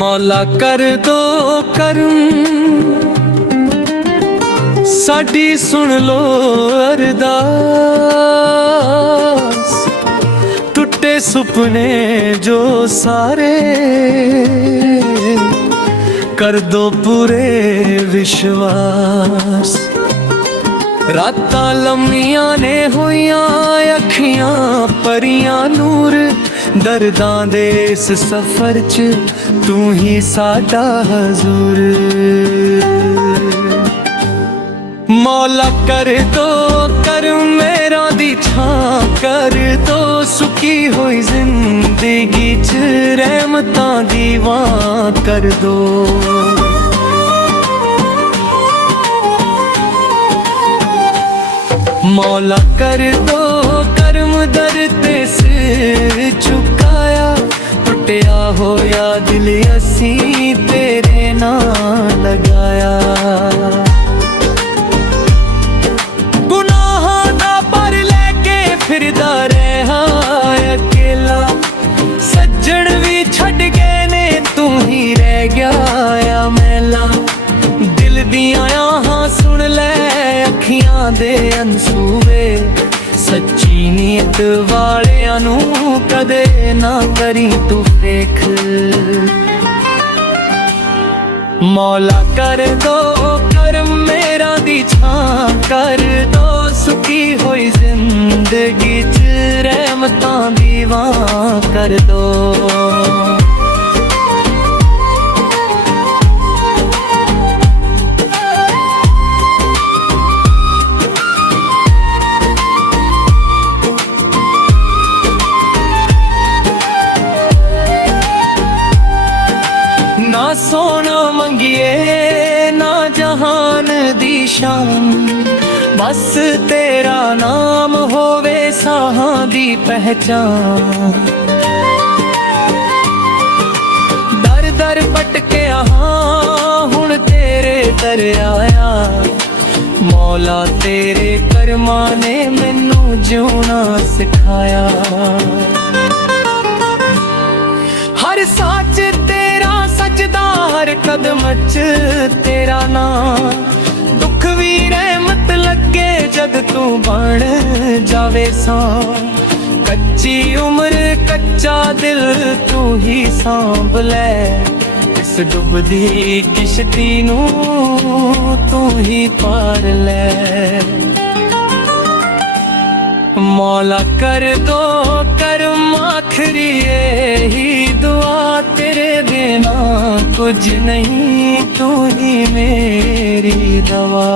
मौला कर दो करम साडी सुन लो अरदास। टुटे सुपने जो सारे कर दो पूरे विश्वास। रातां लम्मियां ने होइयां अखियां परियां नूर, दर्दां दे इस सफर च तू ही साडा हजूर। मौला कर दो करम मेरा दी छां कर दो, सुखी होई जिंदगी च रहमतां दी वां कर दो। मौला कर दो करम दर ते सिर झुकाया, टुटिया होया दिल असी तेरे नाल लगाया। गुनाहां दा पर लेके फिरदा रहा अकेला, सज्जण भी छड्ड गए ने तू ही रह गया आ मैला। दिल दियां आहां सुन ले अखियां दे अंसूवे, सच्ची नीयत वालियां नू कदे ना करी तू देख। मौला कर दो करम मेरा दी छां कर दो, सुखी होई जिंदगी च रहमतां दी वां कर दो। ना सोना मंगिए ना जहान दी शान, बस तेरा नाम होवे साहां दी पहचान। दर दर भटके हुण तेरे दर आया, मौला तेरे करमां ने मैनू जिउना सिखाया। हर साच तेरा सजदा हर कदम च तेरा नाम, दुख भी रहमत लगे जद तू बन जावे सां। कच्ची उम्र कच्चा दिल तू ही सांभ ले, इस डुबदी किश्ती नू तू ही पार ले। मौला कर दो करम आखरी यही दुआ, तेरे बिना कुछ नहीं तू ही मेरी दवा।